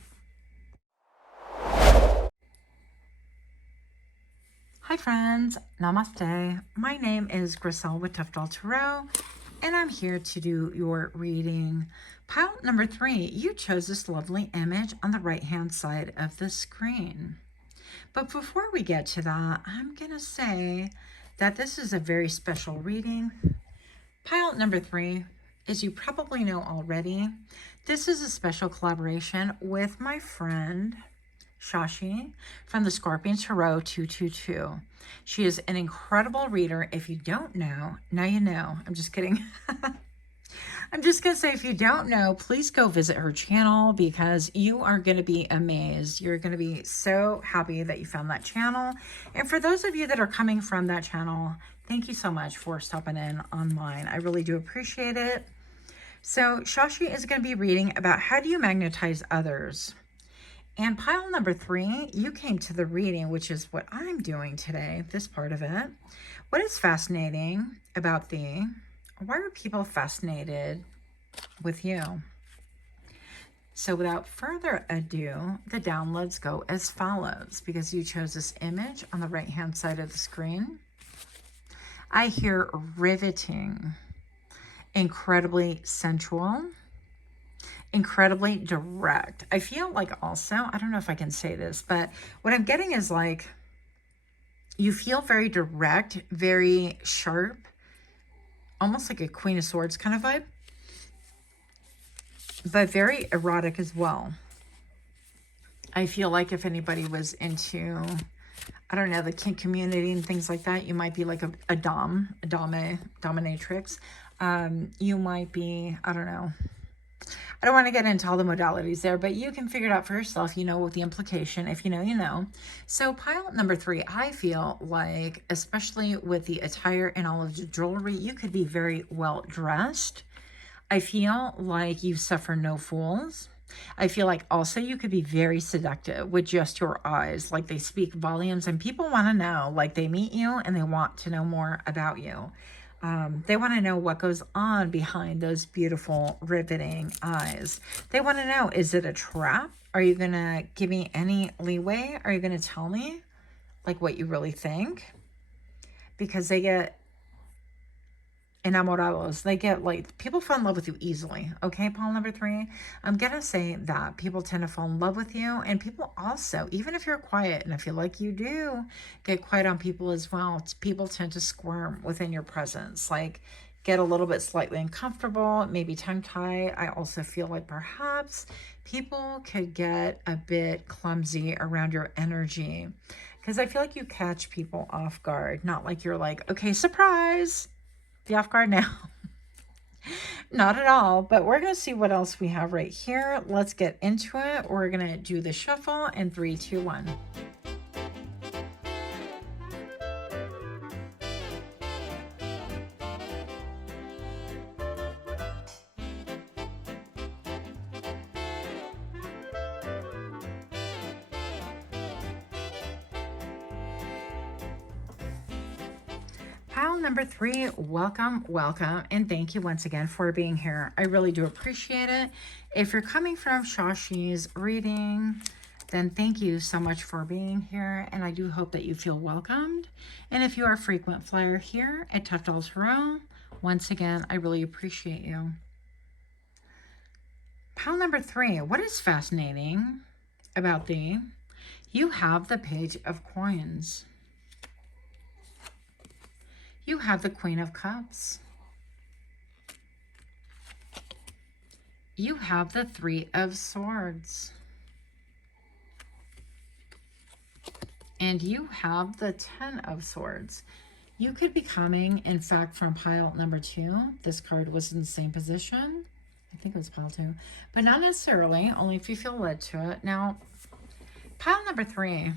Hi friends, namaste. My name is Griselle with Toughdolltarot, and I'm here to do your reading. Pile number 3, you chose this lovely image on the right-hand side of the screen. But before we get to that, I'm going to say that this is a very special reading. Pile number 3, as you probably know already, this is a special collaboration with my friend Shashi from the Scorpion Tarot 222. She is an incredible reader. If you don't know, now you know. I'm just kidding. I'm just going to say, if you don't know, please go visit her channel because you are going to be amazed. You're going to be so happy that you found that channel. And for those of you that are coming from that channel, thank you so much for stopping in online. I really do appreciate it. So Shashi is going to be reading about how do you magnetize others. And pile number 3, you came to the reading, which is what I'm doing today, this part of it. What is fascinating about why are people fascinated with you? So without further ado, the downloads go as follows, because you chose this image on the right-hand side of the screen. I hear riveting, incredibly sensual, incredibly direct. I feel like also, I don't know if I can say this, but what I'm getting is like, you feel very direct, very sharp, almost like a Queen of Swords kind of vibe, but very erotic as well. I feel like if anybody was into, I don't know, the kink community and things like that, you might be like a dominatrix. You might be, I don't know. I don't want to get into all the modalities there, but you can figure it out for yourself. You know what the implication, if you know, you know. So pile number 3, I feel like, especially with the attire and all of the jewelry, you could be very well dressed. I feel like you suffer no fools. I feel like also you could be very seductive with just your eyes. Like they speak volumes and people want to know, like they meet you and they want to know more about you. They want to know what goes on behind those beautiful, riveting eyes. They want to know, is it a trap? Are you going to give me any leeway? Are you going to tell me like what you really think? Because they get enamorados. They get like, people fall in love with you easily. Okay, pile number 3. I'm going to say that people tend to fall in love with you. And people also, even if you're quiet, and I feel like you do get quiet on people as well, people tend to squirm within your presence. Like get a little bit slightly uncomfortable, maybe tongue-tied. I also feel like perhaps people could get a bit clumsy around your energy. Because I feel like you catch people off guard. Not like you're like, okay, surprise. Be off guard now. Not at all, but we're going to see what else we have right here. Let's get into it. We're going to do the shuffle in 3, 2, 1. number 3, welcome, welcome, and thank you once again for being here. I really do appreciate it. If you're coming from Shashi's reading, then thank you so much for being here, and I do hope that you feel welcomed. And if you are a frequent flyer here at Toughdolltarot, once again, I really appreciate you. Pile number 3, what is fascinating about thee? You have the Page of Coins. You have the Queen of Cups. You have the Three of Swords. And you have the Ten of Swords. You could be coming, in fact, from pile number 2. This card was in the same position. I think it was pile 2. But not necessarily, only if you feel led to it. Now, pile number 3.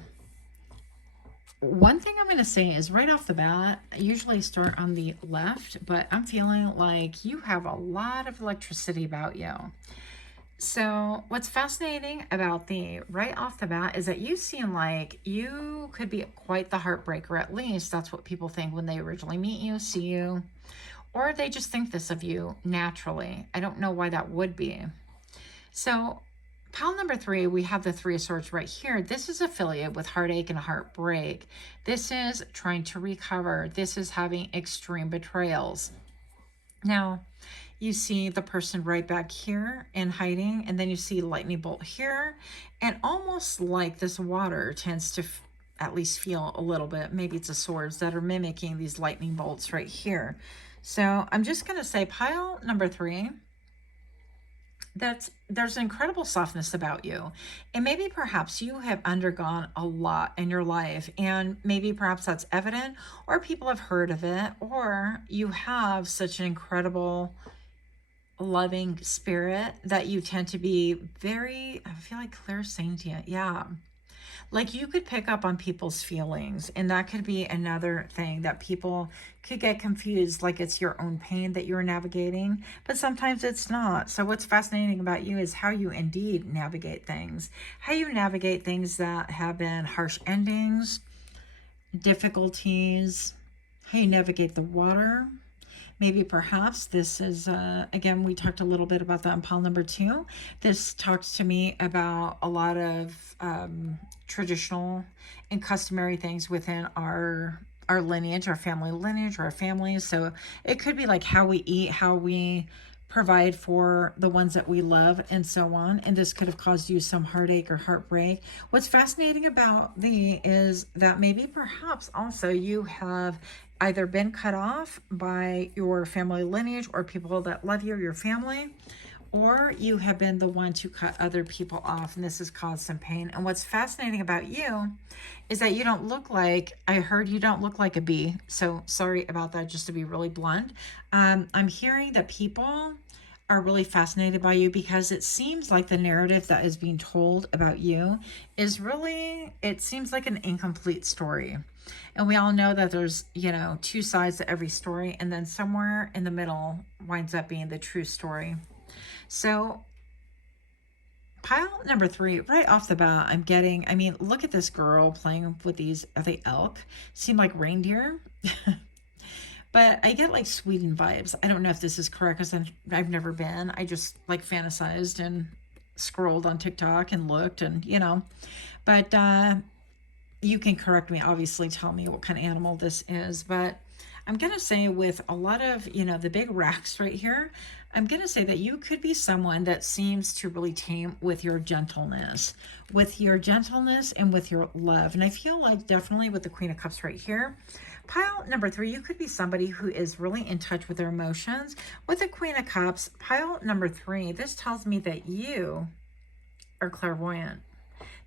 One thing I'm going to say is right off the bat, I usually start on the left, but I'm feeling like you have a lot of electricity about you. So what's fascinating about the right off the bat is that you seem like you could be quite the heartbreaker. At least that's what people think when they originally meet you, see you, or they just think this of you naturally. I don't know why that would be. So pile number 3, we have the Three of Swords right here. This is affiliated with heartache and heartbreak. This is trying to recover. This is having extreme betrayals. Now, you see the person right back here in hiding, and then you see lightning bolt here, and almost like this water tends to at least feel a little bit, maybe it's the swords that are mimicking these lightning bolts right here. So I'm just going to say pile number 3, there's incredible softness about you, and maybe perhaps you have undergone a lot in your life, and maybe perhaps that's evident, or people have heard of it, or you have such an incredible loving spirit that you tend to be very, I feel like clairsentient. Yeah, like you could pick up on people's feelings, and that could be another thing that people could get confused, like it's your own pain that you're navigating, but sometimes it's not. So what's fascinating about you is how you indeed navigate things, how you navigate things that have been harsh endings, difficulties, how you navigate the water. Maybe perhaps this is, again, we talked a little bit about that in pile number 2. This talks to me about a lot of traditional and customary things within our lineage, our family lineage, or our families. So it could be like how we eat, how we provide for the ones that we love, and so on. And this could have caused you some heartache or heartbreak. What's fascinating about thee is that maybe perhaps also you have either been cut off by your family lineage or people that love you or your family, or you have been the one to cut other people off, and this has caused some pain. And what's fascinating about you is that you don't look like, I heard you don't look like a bee. So sorry about that, just to be really blunt. I'm hearing that people are really fascinated by you because it seems like the narrative that is being told about you is really, it seems like an incomplete story. And we all know that there's, you know, 2 sides to every story, and then somewhere in the middle winds up being the true story. So pile number 3, right off the bat, I'm getting, I mean, look at this girl playing with these, are they elk? Seem like reindeer. But I get like Sweden vibes. I don't know if this is correct because I've never been. I just like fantasized and scrolled on TikTok and looked and, you know. But you can correct me, obviously, tell me what kind of animal this is. But I'm going to say with a lot of, you know, the big racks right here, I'm going to say that you could be someone that seems to really tame with your gentleness and with your love. And I feel like definitely with the Queen of Cups right here, pile number 3, you could be somebody who is really in touch with their emotions. With the Queen of Cups, pile number 3, this tells me that you are clairvoyant,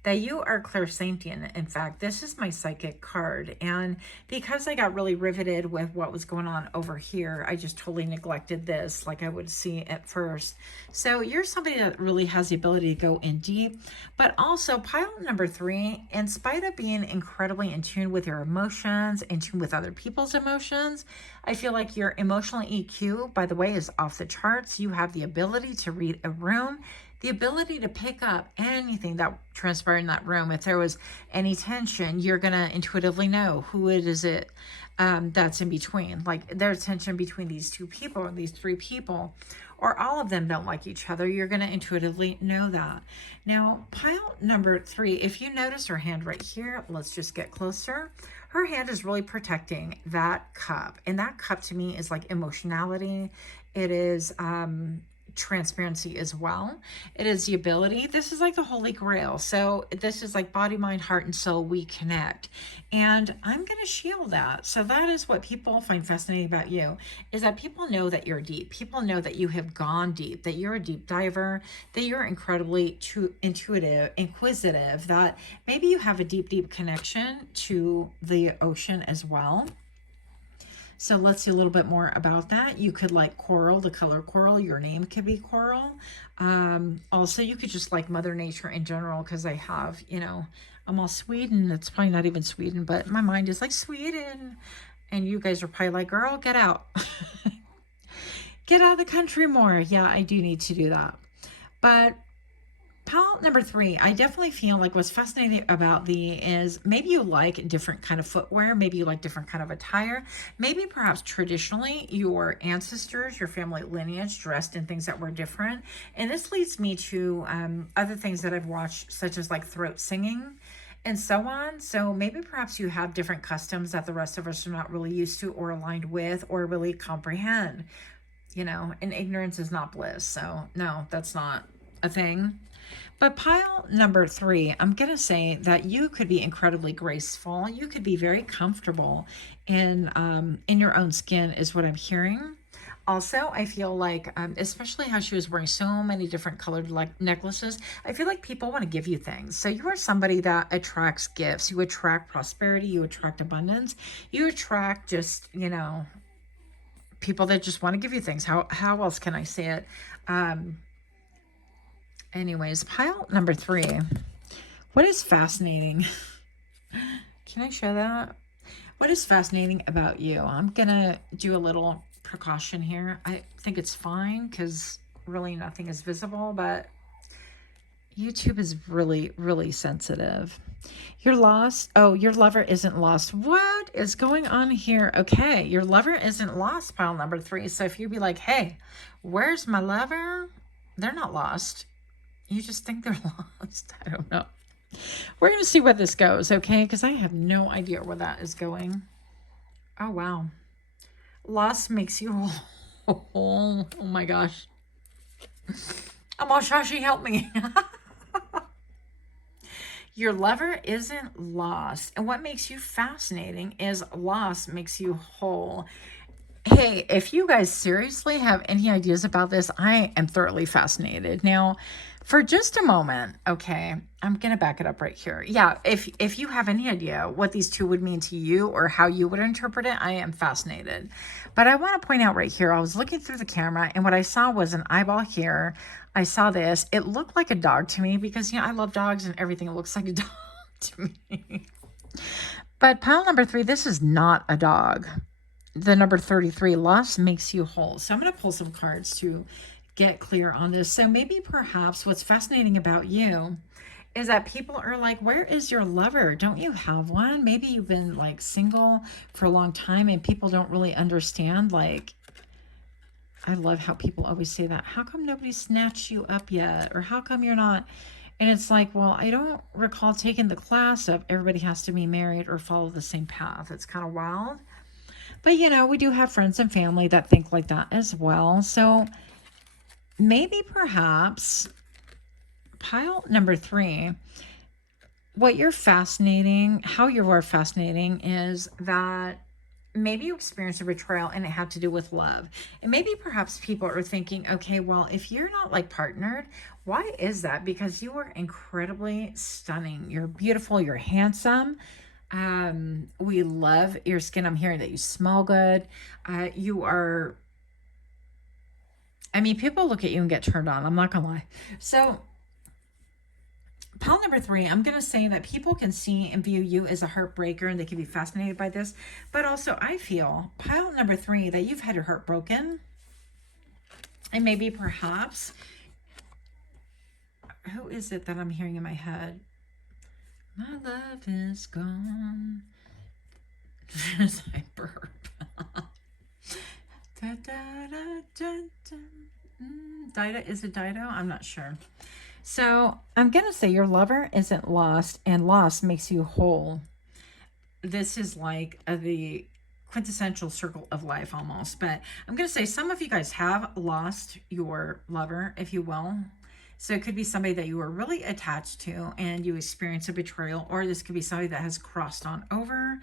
that you are clairsentient. In fact, this is my psychic card. And because I got really riveted with what was going on over here, I just totally neglected this like I would see at first. So you're somebody that really has the ability to go in deep. But also pile number 3, in spite of being incredibly in tune with your emotions, in tune with other people's emotions, I feel like your emotional EQ, by the way, is off the charts. You have the ability to read a room, the ability to pick up anything that transpired in that room. If there was any tension, you're going to intuitively know who it is that's in between. Like there's tension between these two people or these three people, or all of them don't like each other. You're going to intuitively know that. Now, pile number 3, if you notice her hand right here, let's just get closer. Her hand is really protecting that cup. And that cup to me is like emotionality. It is transparency as well. It is the ability. This is like the Holy Grail. So this is like body, mind, heart, and soul. We connect. And I'm going to shield that. So that is what people find fascinating about you, is that people know that you're deep. People know that you have gone deep, that you're a deep diver, that you're incredibly intuitive, inquisitive, that maybe you have a deep, deep connection to the ocean as well. So let's see a little bit more about that. You could like coral, the color coral. Your name could be coral. Also, you could just like Mother Nature in general, because I have, you know, I'm all Sweden. It's probably not even Sweden, but my mind is like Sweden. And you guys are probably like, girl, get out. Get out of the country more. Yeah, I do need to do that. But pile number 3, I definitely feel like what's fascinating about is maybe you like different kind of footwear. Maybe you like different kind of attire. Maybe perhaps traditionally your ancestors, your family lineage dressed in things that were different. And this leads me to other things that I've watched, such as like throat singing and so on. So maybe perhaps you have different customs that the rest of us are not really used to or aligned with or really comprehend. You know, and ignorance is not bliss. So no, that's not a thing. But pile number 3, I'm going to say that you could be incredibly graceful. You could be very comfortable in your own skin is what I'm hearing. Also, I feel like, especially how she was wearing so many different colored like necklaces, I feel like people want to give you things. So you are somebody that attracts gifts. You attract prosperity. You attract abundance. You attract just, you know, people that just want to give you things. How else can I say it? Anyways, pile number 3. What is fascinating? Can I show that? What is fascinating about you? I'm going to do a little precaution here. I think it's fine because really nothing is visible, but YouTube is really, really sensitive. You're lost. Oh, your lover isn't lost. What is going on here? Okay, your lover isn't lost, pile number 3. So if you be like, hey, where's my lover? They're not lost. You just think they're lost. I don't know. We're going to see where this goes, okay? Because I have no idea where that is going. Oh, wow. Loss makes you whole. Oh, my gosh. I'm all Shashi, help me. Your lover isn't lost. And what makes you fascinating is loss makes you whole. Hey, if you guys seriously have any ideas about this, I am thoroughly fascinated. Now, for just a moment, okay, I'm going to back it up right here. Yeah, if you have any idea what these two would mean to you or how you would interpret it, I am fascinated. But I want to point out right here, I was looking through the camera and what I saw was an eyeball here. I saw this. It looked like a dog to me because, you know, I love dogs and everything looks like a dog to me. But pile number 3, this is not a dog. The number 33, loss makes you whole. So I'm going to pull some cards to get clear on this. So maybe perhaps what's fascinating about you is that people are like, where is your lover? Don't you have one? Maybe you've been like single for a long time and people don't really understand. Like, I love how people always say that. How come nobody snatched you up yet? Or how come you're not? And it's like, well, I don't recall taking the class of everybody has to be married or follow the same path. It's kind of wild. But, you know, we do have friends and family that think like that as well. So maybe perhaps pile number 3, what you're fascinating, how you are fascinating is that maybe you experienced a betrayal and it had to do with love. And maybe perhaps people are thinking, okay, well, if you're not like partnered, why is that? Because you are incredibly stunning. You're beautiful. You're handsome. We love your skin. I'm hearing that you smell good. You are, I mean, people look at you and get turned on. I'm not gonna lie. So pile number 3, I'm going to say that people can see and view you as a heartbreaker and they can be fascinated by this. But also I feel, pile number 3, that you've had your heart broken. And maybe perhaps who is it that I'm hearing in my head? My love is gone. As I burp. Da, da, da, da, da. Dido, is it Dido? I'm not sure. So I'm going to say your lover isn't lost, and lost makes you whole. This is like the quintessential circle of life almost. But I'm going to say some of you guys have lost your lover, if you will. So it could be somebody that you were really attached to and you experience a betrayal, or this could be somebody that has crossed on over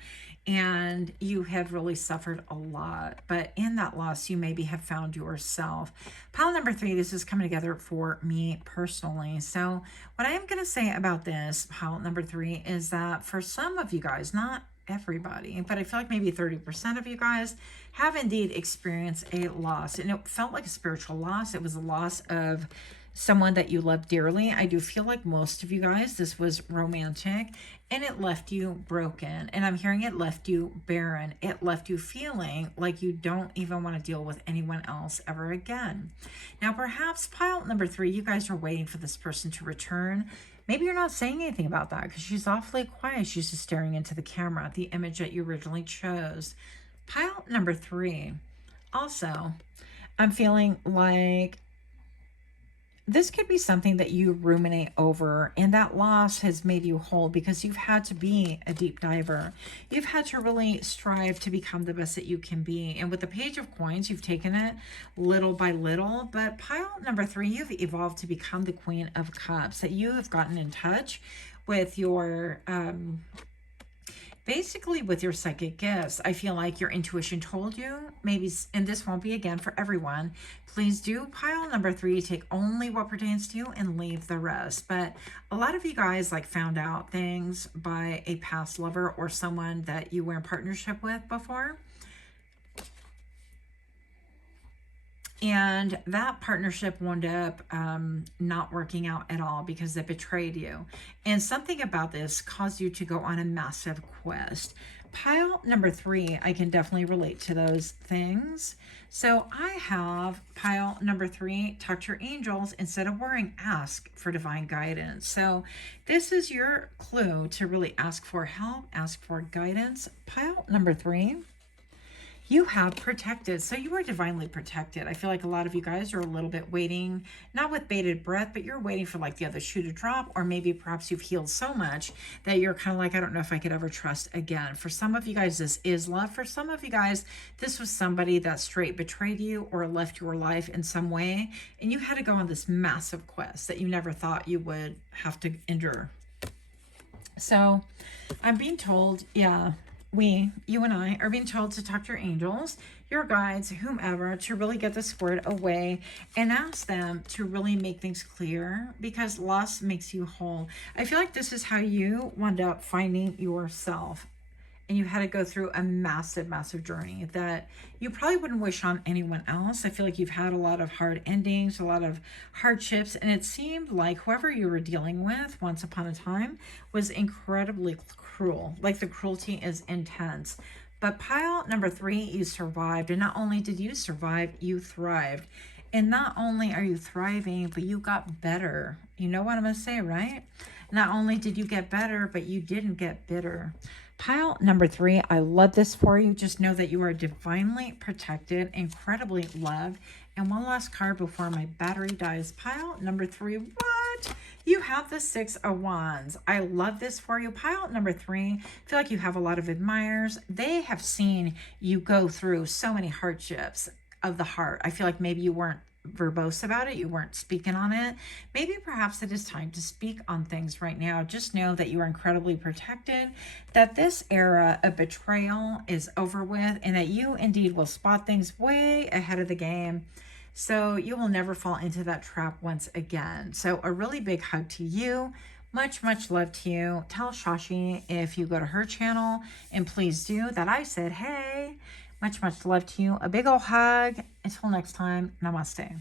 and you have really suffered a lot. But in that loss, you maybe have found yourself. Pile number 3, this is coming together for me personally. So what I am going to say about this, pile number 3, is that for some of you guys, not everybody, but I feel like maybe 30% of you guys have indeed experienced a loss. And it felt like a spiritual loss. It was a loss of someone that you love dearly. I do feel like most of you guys, this was romantic, and it left you broken. And I'm hearing it left you barren. It left you feeling like you don't even want to deal with anyone else ever again. Now, perhaps pile number 3, you guys are waiting for this person to return. Maybe you're not saying anything about that because she's awfully quiet. She's just staring into the camera, the image that you originally chose. Pile number 3. Also, I'm feeling like this could be something that you ruminate over, and that loss has made you whole because you've had to be a deep diver. You've had to really strive to become the best that you can be. And with the Page of Coins, you've taken it little by little. But pile number 3, you've evolved to become the Queen of Cups, that you have gotten in touch with your basically with your psychic gifts. I feel like your intuition told you, maybe, and this won't be again for everyone, please do pile number 3, take only what pertains to you and leave the rest. But a lot of you guys like found out things by a past lover or someone that you were in partnership with before. And that partnership wound up not working out at all because they betrayed you. And something about this caused you to go on a massive quest. Pile number 3, I can definitely relate to those things. So I have pile number 3, talk to your angels. Instead of worrying, ask for divine guidance. So this is your clue to really ask for help, ask for guidance. Pile number 3. You have protected. So you are divinely protected. I feel like a lot of you guys are a little bit waiting, not with bated breath, but you're waiting for like the other shoe to drop, or maybe perhaps you've healed so much that you're kind of like, I don't know if I could ever trust again. For some of you guys, this is love. For some of you guys, this was somebody that straight betrayed you or left your life in some way, and you had to go on this massive quest that you never thought you would have to endure. So I'm being told, yeah, you and I are being told to talk to your angels, your guides, whomever, to really get this squared away and ask them to really make things clear, because loss makes you whole. I feel like this is how you wound up finding yourself. And you had to go through a massive, massive journey that you probably wouldn't wish on anyone else. I feel like you've had a lot of hard endings, a lot of hardships, and it seemed like whoever you were dealing with once upon a time was incredibly cruel. Like the cruelty is intense. But pile number 3, you survived. And not only did you survive, you thrived. And not only are you thriving, but you got better. You know what I'm going to say, right? Not only did you get better, but you didn't get bitter. Pile number 3, I love this for you. Just know that you are divinely protected, incredibly loved. And one last card before my battery dies. Pile number 3, what? You have the 6 of Wands. I love this for you. Pile number 3, I feel like you have a lot of admirers. They have seen you go through so many hardships of the heart. I feel like maybe you weren't verbose about it, you weren't speaking on it. Maybe perhaps it is time to speak on things right now. Just know that you are incredibly protected, that this era of betrayal is over with, and that you indeed will spot things way ahead of the game. So you will never fall into that trap once again. So a really big hug to you. Much, much love to you. Tell Shashi if you go to her channel, and please do, that I said, hey. Much, much love to you. A big ol' hug. Until next time, namaste.